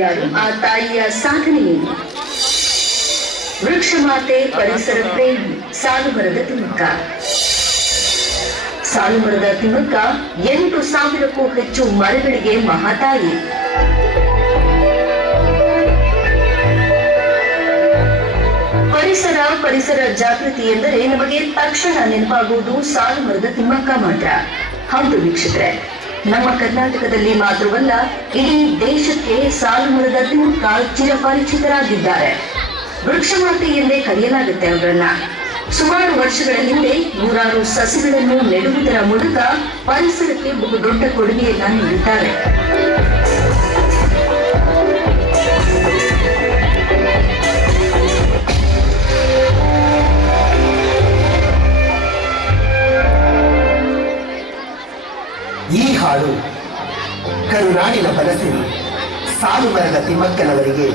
ಯಾರು, ಆ ತಾಯಿಯ ಸಾಧನೆ ಏನು? ವೃಕ್ಷ ಮಾತೆ, ಪರಿಸರ ಪ್ರೇಮಿ, ಸಾಲುಮರದ ತಿಮ್ಮಕ್ಕ. ಸಾಲುಮರದ ತಿಮ್ಮಕ್ಕ 8,000ಕ್ಕೂ ಹೆಚ್ಚು ಮರಗಳಿಗೆ ಮಹಾತಾಯಿ. ಪರಿಸರ ಜಾಗೃತಿ ಎಂದರೆ ನಮಗೆ ತಕ್ಷಣ ನೆನಪಾಗುವುದು ಸಾಲುಮರದ ತಿಮ್ಮಕ್ಕ ಮಾತ್ರ. ಹೌದು ವೀಕ್ಷಕರೇ, ನಮ್ಮ ಕರ್ನಾಟಕದಲ್ಲಿ ಮಾತ್ರವಲ್ಲ, ಇಡೀ ದೇಶಕ್ಕೆ ಸಾಲುಮರದ ತಿಮ್ಮಕ್ಕ ಚಿರಪರಿಚಿತರಾಗಿದ್ದಾರೆ. ವೃಕ್ಷಮಾತೆ ಎಂದೇ ಕರೆಯಲಾಗುತ್ತೆ ಅವರನ್ನ. ಸುಮಾರು ವರ್ಷಗಳ ಹಿಂದೆ 100 ಸಸಿಗಳನ್ನು ನೆಡುವುದರ ಮೂಲಕ ಪರಿಸರಕ್ಕೆ ಬಹುದೊಡ್ಡ ಕೊಡುಗೆಯನ್ನ ನೀಡಿದ್ದಾರೆ. ಈ ಹಾಡು ಕರುನಾಡಿನ ಬಲಸಿರಿ ಸಾಲುಮರದ ತಿಮ್ಮಕ್ಕನವರಿಗೆ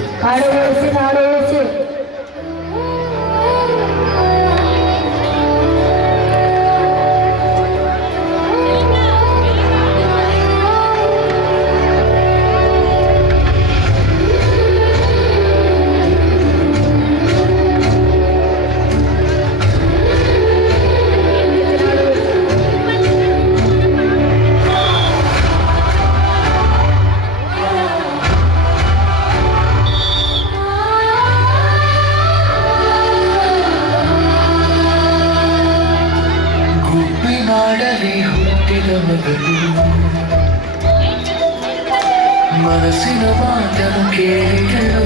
ಮನಸ್ಸಿನ ಮಾತನ್ನು ಕೇಳಿದಳು,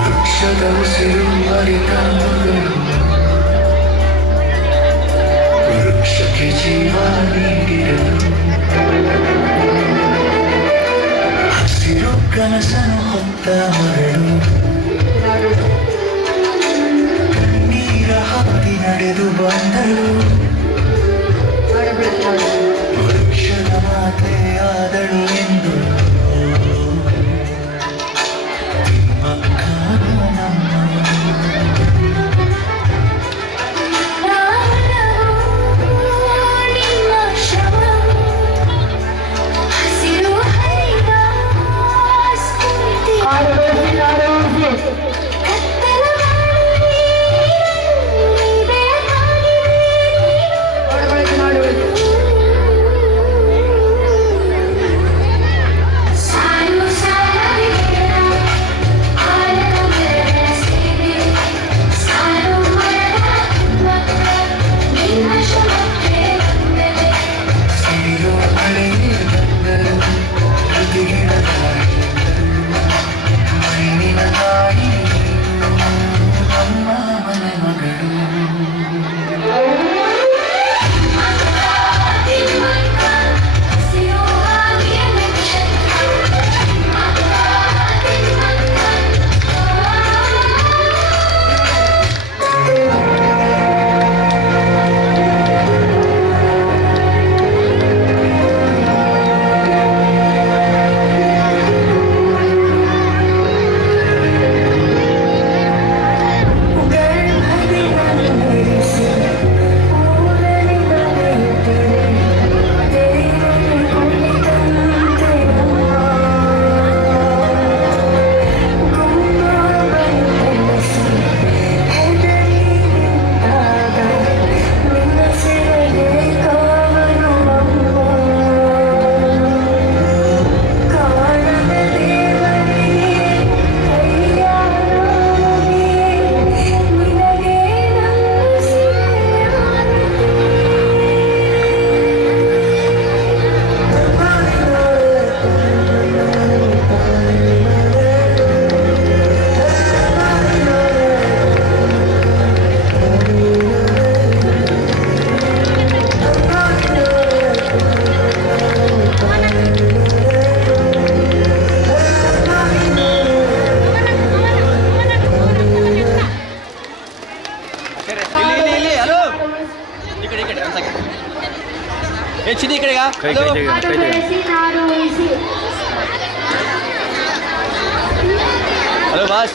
ವೃಕ್ಷದ ಉಸಿರು ಅರಿತ ಮಗಳು, ವೃಕ್ಷಕ್ಕೆ ಜೀವ ನೀಡಿದಳು. ಹಸಿರು ಕನಸನ್ನು ಹೊತ್ತ ಮಗಳು, ಕಣ್ಣೀರ ಹಾದಿ ನಡೆದು ಬಂದಳು. ವೃಕ್ಷದ ಮಾತೆಯಾದಳು ಎಂದು ತಿಮ್ಮಕ್ಕ ಚಿನ್ನಿ ಕಡೆಗ ಹಲೋ ಬಾಸ್.